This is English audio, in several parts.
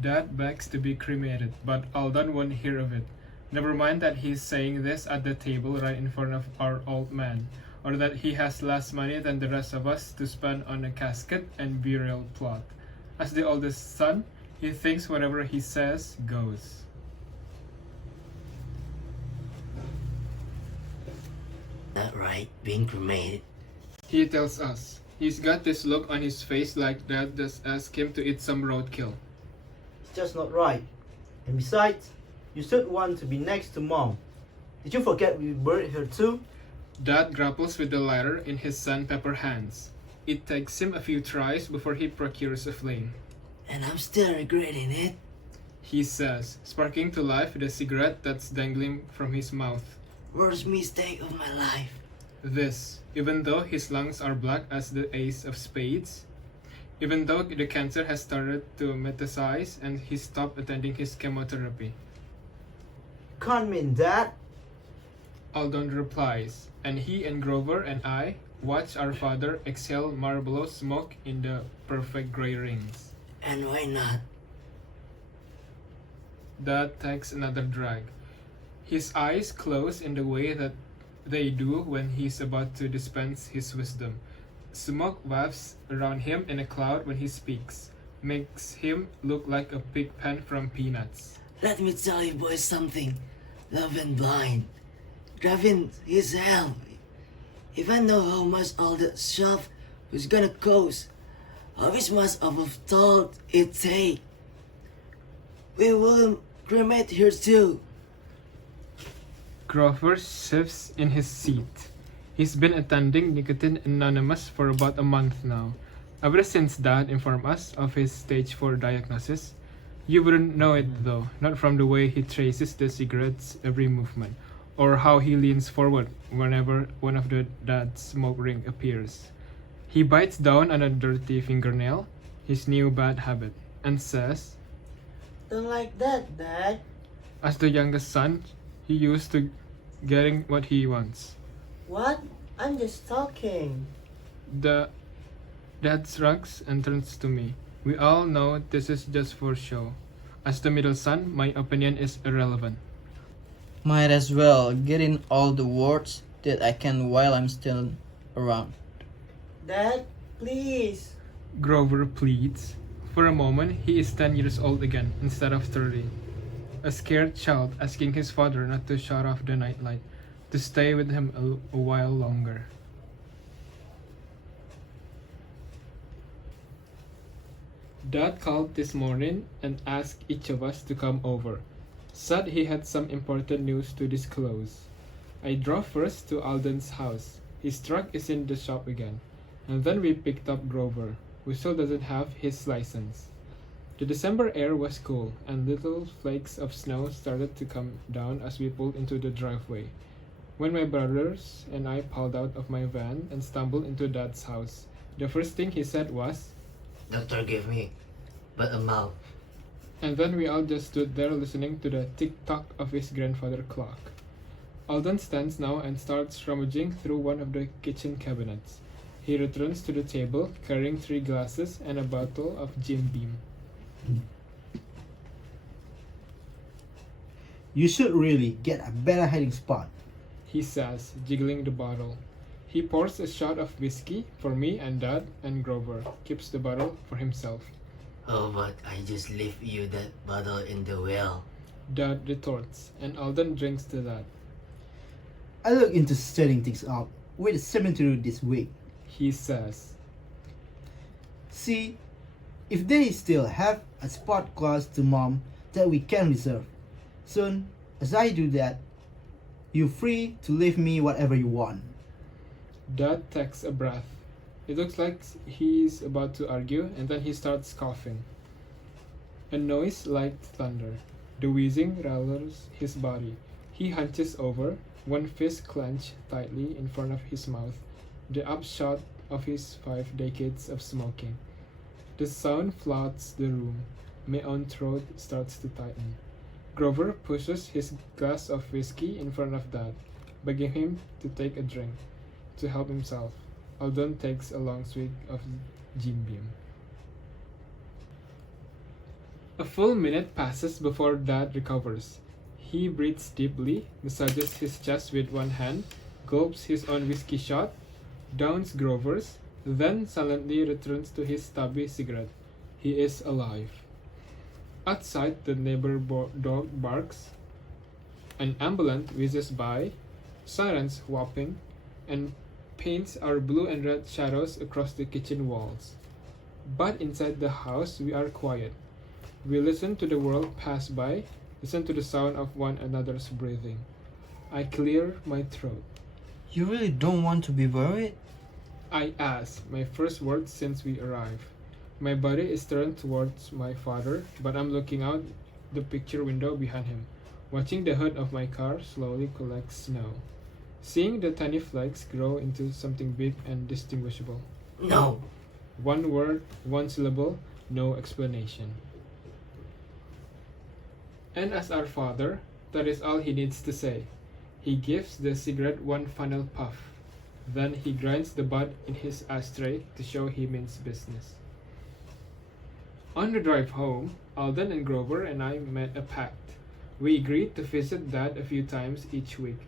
Dad begs to be cremated, but Aldon won't hear of it. Never mind that he's saying this at the table right in front of our old man, or that he has less money than the rest of us to spend on a casket and burial plot. As the oldest son, he thinks whatever he says goes. That right, being cremated. He tells us. He's got this look on his face like Dad just asked him to eat some roadkill. It's just not right. And besides, you should want to be next to Mom. Did you forget we buried her too? Dad grapples with the lighter in his sandpaper hands. It takes him a few tries before he procures a flame. And I'm still regretting it. He says, sparking to life the cigarette that's dangling from his mouth. Worst mistake of my life. This, even though his lungs are black as the ace of spades, even though the cancer has started to metastasize and he stopped attending his chemotherapy. Can't mean that. Aldon replies, and he and Grover and I watch our father exhale marvelous smoke in the perfect grey rings. And why not? Dad takes another drag. His eyes close in the way that they do when he's about to dispense his wisdom. Smoke wafts around him in a cloud when he speaks, makes him look like a pig pen from Peanuts. Let me tell you boys something. Love and blind. Driving is hell. If I know how much all that stuff was gonna cost, how much must I have thought it take? We will cremate her too. Grover shifts in his seat. He's been attending Nicotine Anonymous for about a month now. Ever since Dad informed us of his stage 4 diagnosis. You wouldn't know it though, not from the way he traces the cigarette's every movement, or how he leans forward whenever one of the Dad's smoke ring appears. He bites down on a dirty fingernail, his new bad habit, and says, Don't like that, Dad. as the youngest son, he used to getting what he wants. What? I'm just talking. The Dad shrugs and turns to me. We all know this is just for show. As the middle son, my opinion is irrelevant. Might as well get in all the words that I can while I'm still around. Dad, please. Grover pleads. For a moment, he is 10 years old again instead of 30. A scared child asking his father not to shut off the nightlight, to stay with him a while longer. Dad called this morning and asked each of us to come over. Said he had some important news to disclose. I drove first to Aldon's house. His truck is in the shop again. And then we picked up Grover, who still doesn't have his license. The December air was cool, and little flakes of snow started to come down as we pulled into the driveway. When my brothers and I pulled out of my van and stumbled into Dad's house, the first thing he said was, Doctor gave me but a mouth. and then we all just stood there listening to the tick-tock of his grandfather clock. Aldon stands now and starts rummaging through one of the kitchen cabinets. He returns to the table, carrying 3 glasses and a bottle of Jim Beam. You should really get a better hiding spot. He says, jiggling the bottle. He pours a shot of whiskey for me and Dad, and Grover keeps the bottle for himself. Oh, but I just left you that bottle in the well. Dad retorts, and Aldon drinks to that. I look into setting things up with the cemetery this week. He says, See, if they still have a spot close to Mom that we can reserve. Soon as I do that, you're free to leave me whatever you want. Dad takes a breath. It looks like he's about to argue, and then he starts coughing. A noise like thunder. The wheezing rattles his body. He hunches over, one fist clenched tightly in front of his mouth, the upshot of his 5 decades of smoking. The sound floods the room. My own throat starts to tighten. Grover pushes his glass of whiskey in front of Dad, begging him to take a drink. To help himself, Aldon takes a long swig of Jim Beam. A full minute passes before Dad recovers. He breathes deeply, massages his chest with one hand, gulps his own whiskey shot, downs Grover's, then silently returns to his stubby cigarette. He is alive. Outside, the neighbor dog barks. An ambulance whizzes by, sirens whopping, and paints our blue and red shadows across the kitchen walls. But inside the house, we are quiet. We listen to the world pass by, listen to the sound of one another's breathing. I clear my throat. You really don't want to be buried? I ask, my first word since we arrived. My body is turned towards my father, but I'm looking out the picture window behind him, watching the hood of my car slowly collect snow, seeing the tiny flakes grow into something big and distinguishable. No. One word, one syllable, no explanation. And as our father, that is all he needs to say. He gives the cigarette one final puff. Then he grinds the butt in his ashtray to show he means business. On the drive home, Aldon and Grover and I met a pact. We agreed to visit Dad a few times each week,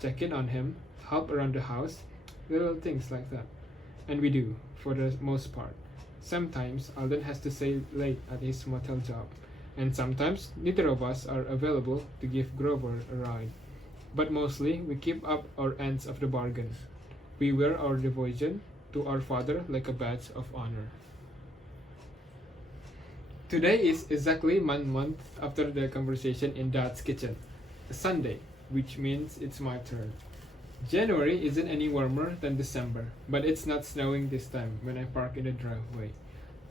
check in on him, help around the house, little things like that. And we do, for the most part. Sometimes Aldon has to stay late at his motel job, and sometimes neither of us are available to give Grover a ride. But mostly, we keep up our ends of the bargain. We wear our devotion to our father like a badge of honor. Today is exactly 1 month after the conversation in Dad's kitchen. A Sunday, which means it's my turn. January isn't any warmer than December, but it's not snowing this time when I park in the driveway.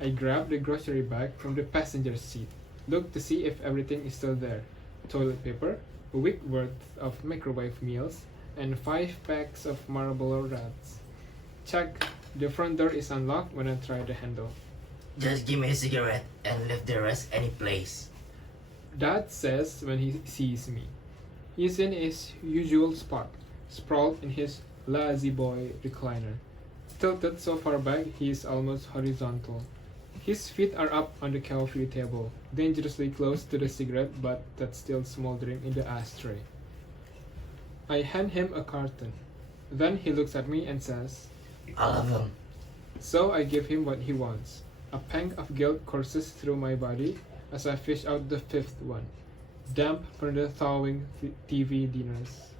I grab the grocery bag from the passenger seat, look to see if everything is still there. Toilet paper, a week worth of microwave meals, and 5 packs of Marlboro Reds. Check, the front door is unlocked when I try the handle. Just give me a cigarette and leave the rest any place. Dad says when he sees me. He's in his usual spot, sprawled in his lazy boy recliner. Tilted so far back he is almost horizontal. His feet are up on the coffee table, dangerously close to the cigarette butt that's still smoldering in the ashtray. I hand him a carton. Then he looks at me and says, All of them. So I give him what he wants. A pang of guilt courses through my body as I fish out the 5th one, damp from the thawing TV dinners.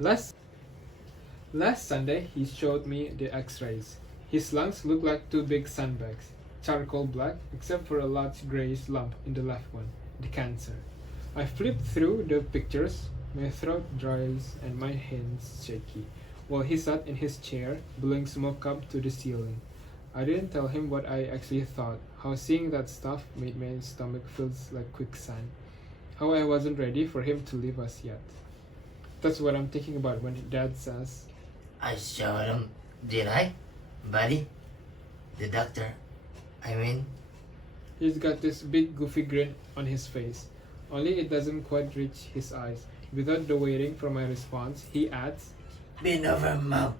Last Sunday, he showed me the x-rays. His lungs look like 2 big sandbags, charcoal black except for a large grayish lump in the left one, the cancer. I flip through the pictures, my throat dries and my hands shaky, while he sat in his chair, blowing smoke up to the ceiling. I didn't tell him what I actually thought, how seeing that stuff made my stomach feels like quicksand, how I wasn't ready for him to leave us yet. That's what I'm thinking about when Dad says, I showed him, did I? Buddy? The doctor. I mean, he's got this big goofy grin on his face, only it doesn't quite reach his eyes. Without the waiting for my response, he adds, been over, Mom,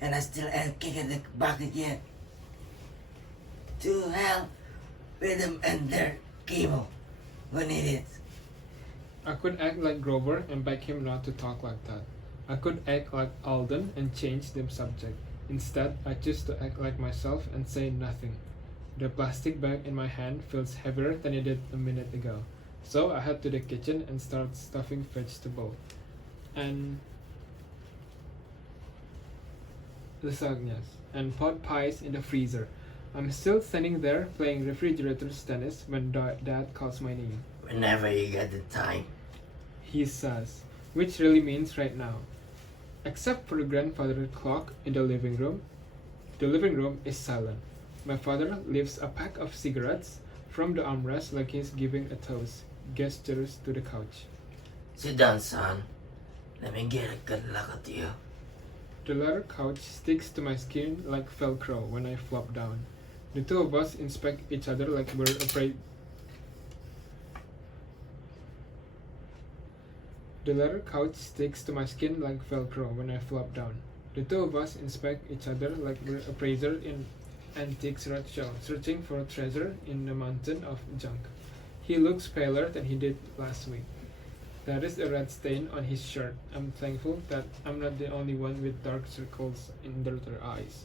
and I still ain't kicking the bucket yet. To hell with them and their chemo. We need it. I could act like Grover and beg him not to talk like that. I could act like Aldon and change the subject. Instead, I choose to act like myself and say nothing. The plastic bag in my hand feels heavier than it did a minute ago. So I head to the kitchen and start stuffing vegetable and lasagnas and pot pies in the freezer. I'm still standing there playing refrigerator's tennis when Dad calls my name. Whenever you get the time. He says, which really means right now. Except for the grandfather clock in the living room is silent. My father lifts a pack of cigarettes from the armrest like he's giving a toast, gestures to the couch. Sit down, son. Let me get a good look at you. The leather couch sticks to my skin like Velcro when I flop down. The two of us inspect each other like we're afraid. The leather couch sticks to my skin like Velcro when I flop down. The two of us inspect each other like we're appraiser in antiques roadshow, searching for a treasure in a mountain of junk. He looks paler than he did last week. There is a red stain on his shirt. I'm thankful that I'm not the only one with dark circles under their eyes.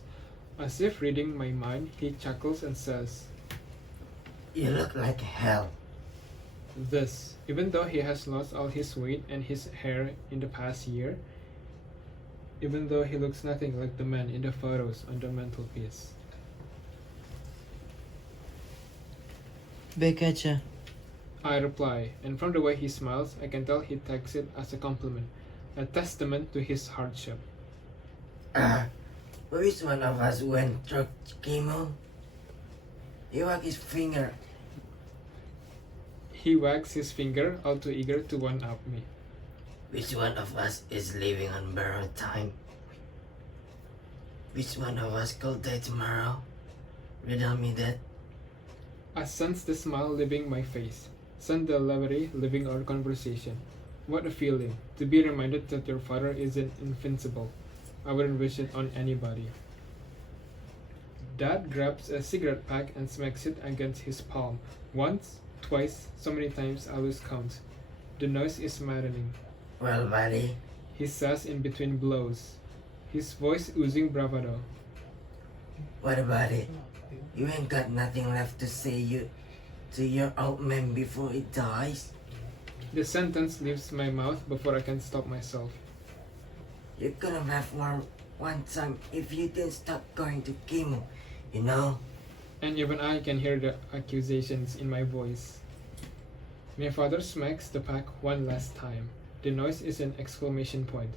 As if reading my mind, he chuckles and says, You look like hell. this, even though he has lost all his weight and his hair in the past year, even though he looks nothing like the man in the photos on the mantelpiece. Baik aja. I reply, and from the way he smiles, I can tell he takes it as a compliment, a testament to his hardship. Which one of us went through chemo? He wagged his finger. He wags his finger, all too eager to one-up me. Which one of us is living on borrowed time? Which one of us could die tomorrow? Riddle me that. I sense the smile leaving my face, sense the levity leaving our conversation. What a feeling, to be reminded that your father isn't invincible. I wouldn't wish it on anybody. Dad grabs a cigarette pack and smacks it against his palm. Once, twice, so many times I lose count. The noise is maddening. Well, buddy, He says in between blows, his voice oozing bravado. what about it? You ain't got nothing left to say to your old man before he dies? The sentence leaves my mouth before I can stop myself. You could have had one time if you didn't stop going to chemo, you know? And even I can hear the accusations in my voice. My father smacks the pack one last time. The noise is an exclamation point,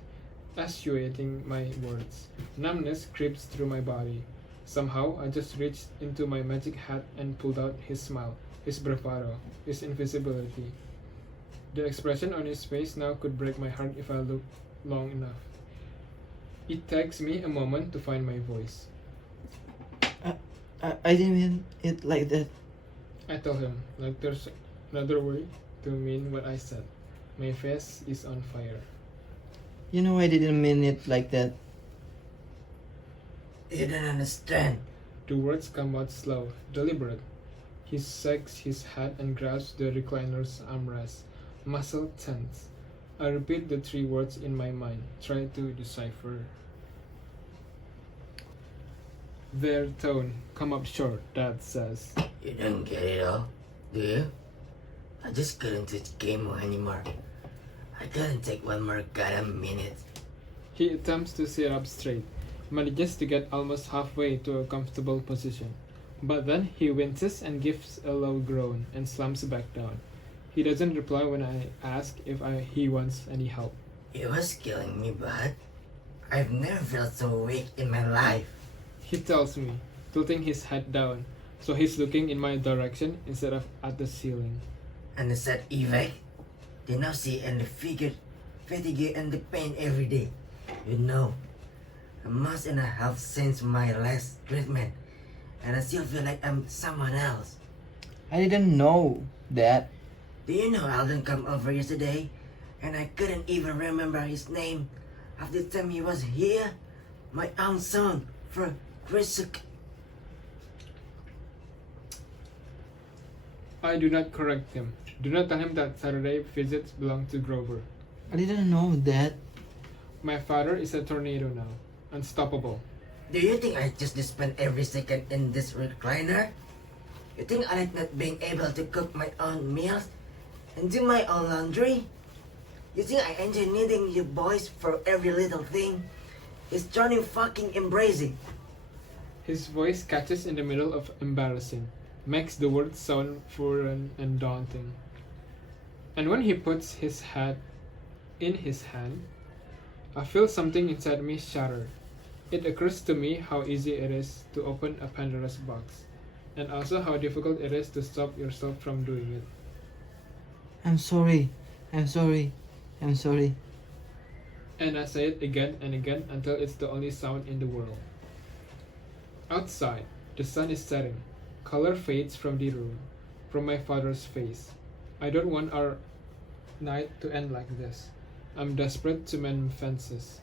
actuating my words. Numbness creeps through my body. Somehow, I just reached into my magic hat and pulled out his smile, his bravado, his invisibility. The expression on his face now could break my heart if I looked long enough. It takes me a moment to find my voice. I didn't mean it like that. I tell him, like there's another way to mean what I said. My face is on fire. You know I didn't mean it like that. You don't understand. The words come out slow, deliberate. He shakes his head and grabs the recliner's armrest, muscle tense. I repeat the three words in my mind, try to decipher. Their tone come up short, Dad says. You don't get it all, do you? I just couldn't touch chemo anymore. I couldn't take one more goddamn minute. He attempts to sit up straight, manages to get almost halfway to a comfortable position. But then he winces and gives a low groan and slumps back down. He doesn't reply when I ask if he wants any help. It was killing me, bud. I've never felt so weak in my life. He tells me, tilting his head down, so he's looking in my direction instead of at the ceiling. And the sad effect, the nausea and the fatigue and the pain every day. You know, a month and a half since my last treatment, and I still feel like I'm someone else. I didn't know that. Do you know Aldon come over yesterday, and I couldn't even remember his name half the time he was here? My own son, for Tristan. I do not correct him. Do not tell him that Saturday visits belong to Grover. I didn't know that. My father is a tornado now, unstoppable. Do you think I just spend every second in this recliner? You think I like not being able to cook my own meals and do my own laundry? You think I enjoy needing you boys for every little thing? It's turning fucking embracing. His voice catches in the middle of embarrassing, makes the words sound foreign and daunting. And when he puts his hat in his hand, I feel something inside me shatter. It occurs to me how easy it is to open a Pandora's box, and also how difficult it is to stop yourself from doing it. I'm sorry. I'm sorry. I'm sorry. And I say it again and again until it's the only sound in the world. Outside, the sun is setting. Color fades from the room, from my father's face. I don't want our night to end like this. I'm desperate to mend fences.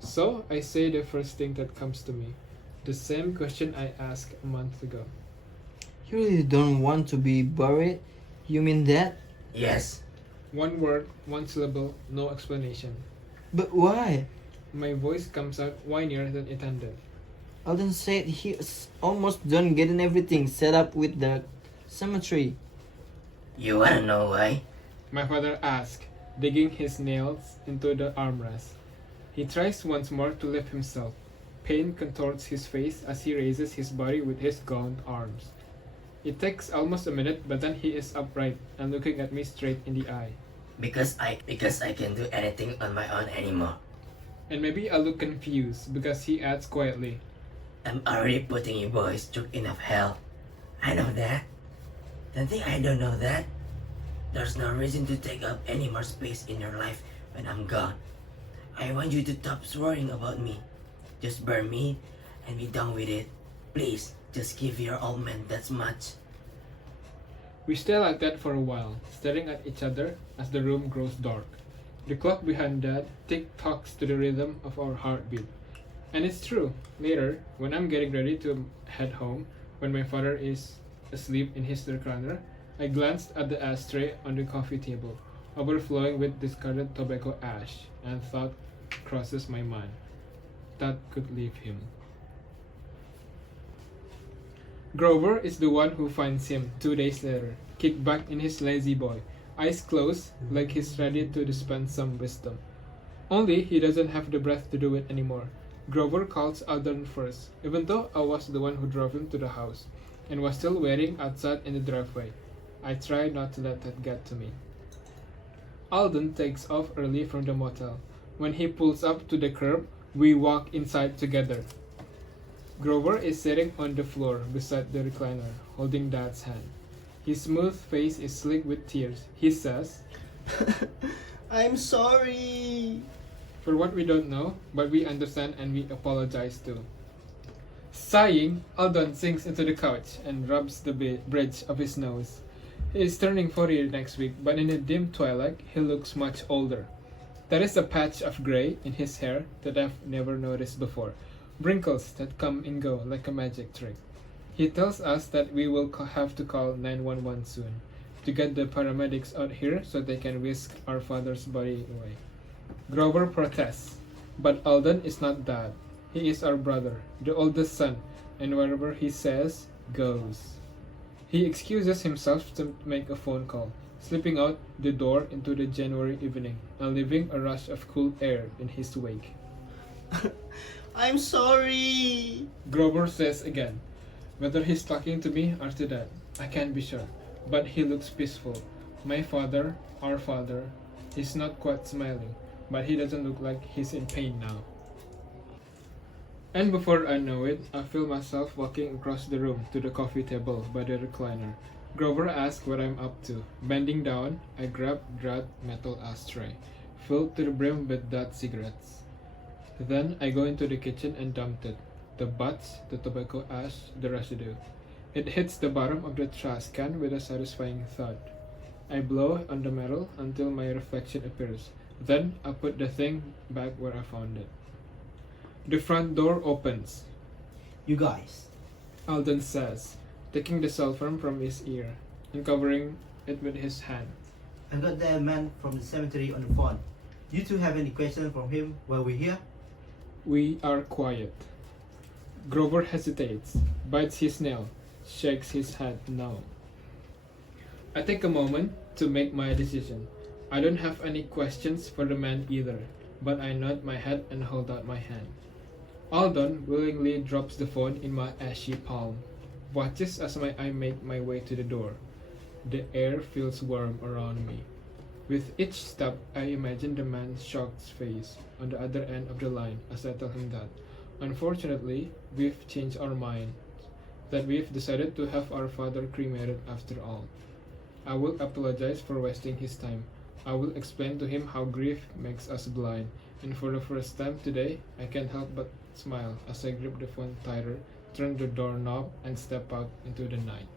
So I say the first thing that comes to me. The same question I asked a month ago. You really don't want to be buried? You mean that? Yes. One word, one syllable, no explanation. But why? My voice comes out whinier than intended. Aldon said he's almost done getting everything set up with the cemetery. You wanna know why? My father asked, digging his nails into the armrest. He tries once more to lift himself. Pain contorts his face as he raises his body with his gaunt arms. It takes almost a minute, but then he is upright and looking at me straight in the eye. Because I can do anything on my own anymore. And maybe I look confused because he adds quietly, I'm already putting you boys through enough hell. I know that. Don't think I don't know that. There's no reason to take up any more space in your life when I'm gone. I want you to stop worrying about me. Just burn me and be done with it. Please, just give your old man that much. We stay like that for a while, staring at each other as the room grows dark. The clock behind Dad tick-tocks to the rhythm of our heartbeat. And it's true. Later, when I'm getting ready to head home, when my father is asleep in his recliner, I glanced at the ashtray on the coffee table, overflowing with discarded tobacco ash, and thought crosses my mind. That could leave him. Grover is the one who finds him 2 days later, kicked back in his lazy boy, eyes closed like he's ready to dispense some wisdom. Only he doesn't have the breath to do it anymore. Grover calls Aldon first, even though I was the one who drove him to the house, and was still waiting outside in the driveway. I try not to let that get to me. Aldon takes off early from the motel. When he pulls up to the curb, we walk inside together. Grover is sitting on the floor beside the recliner, holding Dad's hand. His smooth face is slick with tears. He says, I'm sorry. for what we don't know, but we understand and we apologize too. Sighing, Aldon sinks into the couch and rubs the bridge of his nose. He is turning 40 next week, but in the dim twilight, he looks much older. There is a patch of gray in his hair that I've never noticed before, wrinkles that come and go like a magic trick. He tells us that we will have to call 911 soon, to get the paramedics out here so they can whisk our father's body away. Grover protests, but Aldon is not Dad. He is our brother, the oldest son, and wherever he says, goes. He excuses himself to make a phone call, slipping out the door into the January evening and leaving a rush of cool air in his wake. I'm sorry. Grover says again, whether he's talking to me or to Dad, I can't be sure, but he looks peaceful. My father, our father, he's not quite smiling, but he doesn't look like he's in pain now. And before I know it, I feel myself walking across the room to the coffee table by the recliner. Grover asks what I'm up to. Bending down, I grab Dad's metal ashtray, filled to the brim with Dad's cigarettes. Then I go into the kitchen and dump it. The butts, the tobacco ash, the residue. It hits the bottom of the trash can with a satisfying thud. I blow on the metal until my reflection appears. Then I put the thing back where I found it. The front door opens. You guys, Aldon says, taking the cell phone from his ear and covering it with his hand. I got that man from the cemetery on the phone. You two have any questions from him while we're here? We are quiet. Grover hesitates, bites his nail, shakes his head no. I take a moment to make my decision. I don't have any questions for the man either, but I nod my head and hold out my hand. Aldon willingly drops the phone in my ashy palm, watches as I make my way to the door. The air feels warm around me. With each step, I imagine the man's shocked face on the other end of the line as I tell him that, unfortunately, we've changed our minds, that we've decided to have our father cremated after all. I will apologize for wasting his time. I will explain to him how grief makes us blind, and for the first time today, I can't help but smile as I grip the phone tighter, turn the doorknob, and step out into the night.